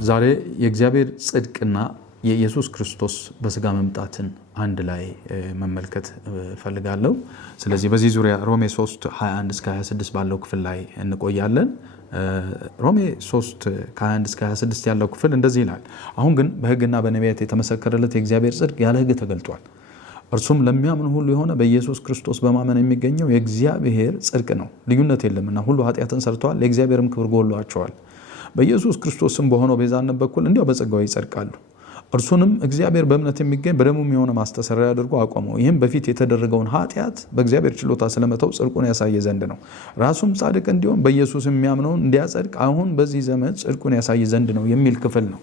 ዛሬ የእግዚአብሔር ጽድቅና የኢየሱስ ክርስቶስ በስጋ መምጣትን አንድ ላይ መመልከት ፈልጋለሁ። ስለዚህ በዚህ ዙሪያ ሮሜ 3:21 እስከ 26 ባለው ክፍል ላይ እንቆያለን። ሮሜ 3:21 እስከ 26 ያለው ክፍል እንደዚህ ይላል። አሁን ግን በሕግና በነቢያት የተመሰከረለት የእግዚአብሔር ጽድቅ ያለ ሕግ ተገልጧል። እርሱም ለሚያምኑ ሁሉ የሆነ በኢየሱስ ክርስቶስ በማመን የሚገኘው የእግዚአብሔር ጽድቅ ነው። ልዩነት የለምና ሁሉ ኃጢአትን ሰርተዋል፣ ለእግዚአብሔርም ክብር ጎድሏቸዋል። በኢየሱስ ክርስቶስም በሆነው ቤዛነት በኩል እንዲያው በጸጋው ይጸድቃሉ። እርሱንም እግዚአብሔር በእምነት የሚገኝ በደሙም የሆነ ማስተሰሪያ አድርጎ አቆመው። ይህም በፊት የተደረገውን ኃጢአት በእግዚአብሔር ችሎታ ስለመተው ጽድቁን ያሳየ ዘንድ ነው። ራሱም ጻድቅ እንዲሆን በኢየሱስ የሚያምነውን እንዲያጸድቅ አሁን በዚህ ዘመን ጽድቁን ያሳየ ዘንድ ነው የሚል ክፍል ነው።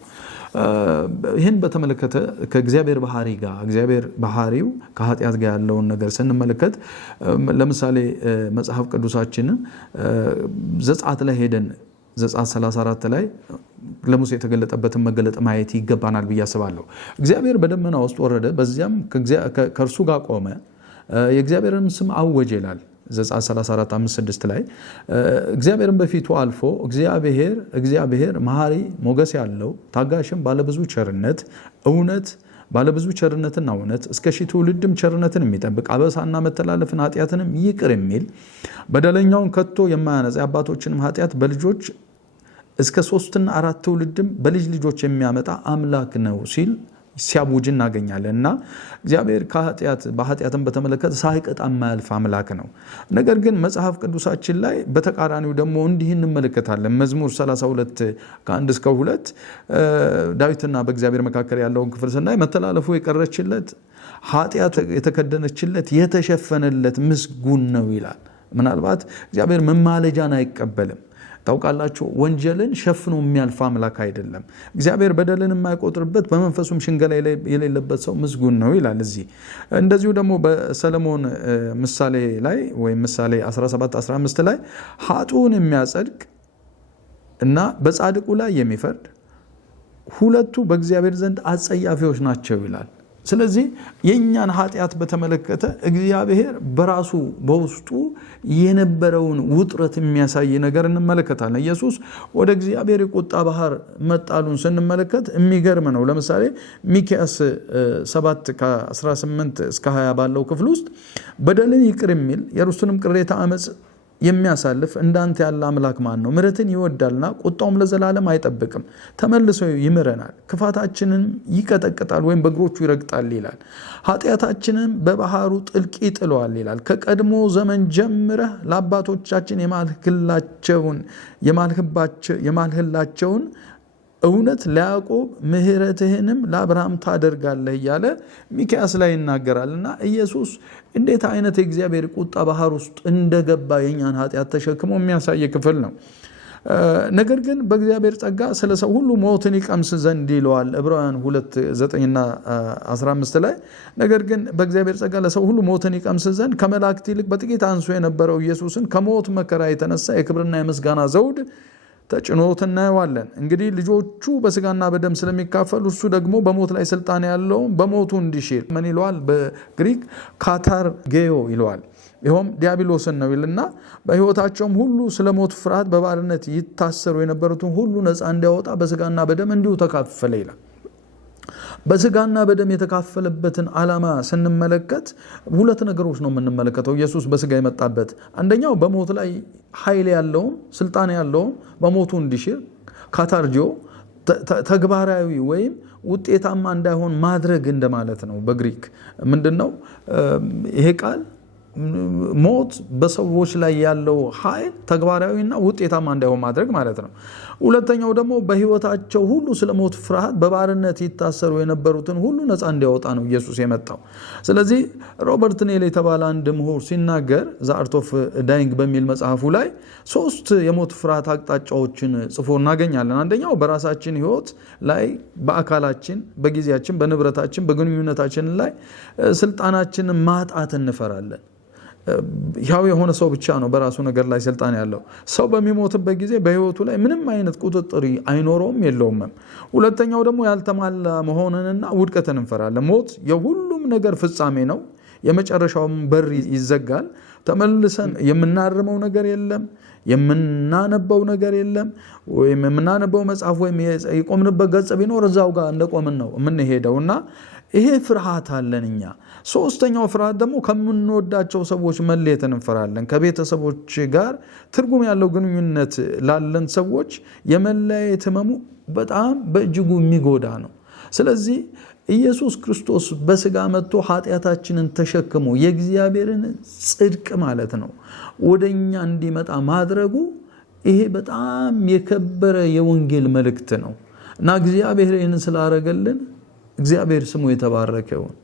ይህን በተመለከተ ከእግዚአብሔር ባህሪ ጋር እግዚአብሔር ባህሪው ከኃጢአት ጋር ያለውን ነገር ስንመለከት ለምሳሌ መጽሐፍ ቅዱሳችንን ዘጸአት ላይ ሄደን ዘጸአት 34 ላይ ለሙሴ የተገለጠበትን መገለጥ ማየት ይገባናል ብዬ አስባለሁ። እግዚአብሔር በደመና ውስጥ ወረደ፣ በዚያም ከእርሱ ጋር ቆመ፣ የእግዚአብሔርን ስም አወጀ ይላል ዘጸአት 34:5-6 ላይ። እግዚአብሔርን በፊቱ አልፎ እግዚአብሔር መሐሪ ሞገስ ያለው ታጋሽም ባለብዙ ቸርነት እውነት ባለብዙ ቸርነትና እውነት እስከ ሺህ ትውልድም ቸርነትን የሚጠብቅ አበሳና መተላለፍን ኃጢአትንም ይቅር የሚል በደለኛውን ከቶ የማያነጻ የአባቶችንም ኃጢአት በልጆች እስከ 3 እና 4 ትውልድም በልጅ ልጆች የሚያመጣ አምላክ ነው ሲል ሲያውጅ እናገኛለን። እና እግዚአብሔር በኃጢአትን በተመለከተ ሳይቀጣ የማያልፍ አምላክ ነው። ነገር ግን መጽሐፍ ቅዱሳችን ላይ በተቃራኒው ደግሞ እንዲህ እንመለከታለን። መዝሙር 32:1-2 ዳዊትና በእግዚአብሔር መካከል ያለውን ክፍል ስናይ መተላለፉ የቀረችለት ኃጢአት የተከደነችለት የተሸፈነለት ምስጉን ነው ይላል። ምናልባት እግዚአብሔር መማለጃን አይቀበልም። ታውቃላችሁ፣ ወንጀልን ሸፍኖ የሚያልፍ አምላክ አይደለም። እግዚአብሔር በደልን የማይቆጥርበት በመንፈሱም ሽንገላ የሌለበት ሰው ምስጉን ነው ይላል። እዚህ እንደዚሁ ደግሞ በሰለሞን ምሳሌ ላይ ወይም ምሳሌ 17:15 ላይ ኃጥኡን የሚያጸድቅ እና በጻድቁ ላይ የሚፈርድ ሁለቱ በእግዚአብሔር ዘንድ አጸያፊዎች ናቸው ይላል። ስለዚህ የእኛን ኃጢአት በተመለከተ እግዚአብሔር በራሱ በውስጡ የነበረውን ውጥረት የሚያሳይ ነገር እንመለከታለን። ኢየሱስ ወደ እግዚአብሔር የቁጣ ባህር መጣሉን ስንመለከት የሚገርም ነው። ለምሳሌ ሚክያስ 7:18-20 ባለው ክፍል ውስጥ በደልን ይቅር የሚል የርስቱንም ቅሬታ አመፅ የሚያሳልፍ እንዳንተ ያለ አምላክ ማን ነው? ምሕረትን ይወዳልና ቁጣውም ለዘላለም አይጠብቅም፣ ተመልሶ ይምረናል፣ ክፋታችንን ይቀጠቅጣል ወይም በእግሮቹ ይረግጣል ይላል። ኃጢአታችንን በባህሩ ጥልቅ ይጥለዋል ይላል። ከቀድሞ ዘመን ጀምረህ ለአባቶቻችን የማልህላቸውን እውነት ለያዕቆብ ምሕረትህንም ለአብርሃም ታደርጋለህ እያለ ሚክያስ ላይ ይናገራልና ኢየሱስ እንዴት አይነት የእግዚአብሔር ቁጣ ባህር ውስጥ እንደገባ የኛን ኃጢአት ተሸክሞ የሚያሳይ ክፍል ነው። ነገር ግን በእግዚአብሔር ጸጋ ስለ ሰው ሁሉ ሞትን ይቀምስ ዘንድ ይለዋል ዕብራውያን 2:9-15 ላይ። ነገር ግን በእግዚአብሔር ጸጋ ለሰው ሁሉ ሞትን ይቀምስ ዘንድ ከመላእክት ይልቅ በጥቂት አንሶ የነበረው ኢየሱስን ከሞት መከራ የተነሳ የክብርና የምስጋና ዘውድ ተጭኖት እናየዋለን። እንግዲህ ልጆቹ በስጋና በደም ስለሚካፈሉ እሱ ደግሞ በሞት ላይ ስልጣን ያለውን በሞቱ እንዲሽር ምን ይለዋል? በግሪክ ካታርጌዮ ይለዋል። ይኸውም ዲያብሎስን ነው ይልና በሕይወታቸውም ሁሉ ስለ ሞት ፍርሃት በባርነት ይታሰሩ የነበሩትን ሁሉ ነፃ እንዲያወጣ በስጋና በደም እንዲሁ ተካፈለ ይላል። በስጋና በደም የተካፈለበትን ዓላማ ስንመለከት ሁለት ነገሮች ነው የምንመለከተው። ኢየሱስ በስጋ የመጣበት አንደኛው በሞት ላይ ኃይል ያለውን ስልጣን ያለውን በሞቱ እንዲሽር ካታርጂዮ ተግባራዊ ወይም ውጤታማ እንዳይሆን ማድረግ እንደማለት ነው። በግሪክ ምንድነው ይሄ ቃል? ሞት በሰዎች ላይ ያለው ኃይል ተግባራዊና ውጤታማ እንዳይሆን ማድረግ ማለት ነው። ሁለተኛው ደግሞ በሕይወታቸው ሁሉ ስለ ሞት ፍርሃት በባርነት ይታሰሩ የነበሩትን ሁሉ ነፃ እንዲያወጣ ነው ኢየሱስ የመጣው። ስለዚህ ሮበርት ኔል የተባለ አንድ ምሁር ሲናገር ዘ አርት ኦፍ ዳይንግ በሚል መጽሐፉ ላይ 3 የሞት ፍርሃት አቅጣጫዎችን ጽፎ እናገኛለን። አንደኛው በራሳችን ሕይወት ላይ በአካላችን፣ በጊዜያችን፣ በንብረታችን፣ በግንኙነታችን ላይ ስልጣናችንን ማጣት እንፈራለን። ያው የሆነ ሰው ብቻ ነው በራሱ ነገር ላይ ስልጣን ያለው። ሰው በሚሞትበት ጊዜ በሕይወቱ ላይ ምንም አይነት ቁጥጥር አይኖረውም የለውም። ሁለተኛው ደግሞ ያልተሟላ መሆንንና ውድቀትን እንፈራለን። ሞት የሁሉም ነገር ፍጻሜ ነው። የመጨረሻውም በር ይዘጋል። ተመልሰን የምናርመው ነገር የለም፣ የምናነበው ነገር የለም። ወይም የምናነበው መጽሐፍ ወይም የቆምንበት ገጽ ቢኖር እዛው ጋር እንደቆምን ነው የምንሄደውና ይሄ ፍርሃት አለን እኛ። ሶስተኛው ፍርሃት ደግሞ ከምንወዳቸው ሰዎች መለየትን እንፈራለን። ከቤተሰቦች ጋር ትርጉም ያለው ግንኙነት ላለን ሰዎች የመለያየት ህመሙ በጣም በእጅጉ የሚጎዳ ነው። ስለዚህ ኢየሱስ ክርስቶስ በስጋ መጥቶ ኃጢአታችንን ተሸክሞ የእግዚአብሔርን ጽድቅ ማለት ነው ወደኛ እንዲመጣ ማድረጉ ይሄ በጣም የከበረ የወንጌል መልእክት ነው እና እግዚአብሔር ይህንን ስላደረገልን እግዚአብሔር ስሙ የተባረከ ይሁን።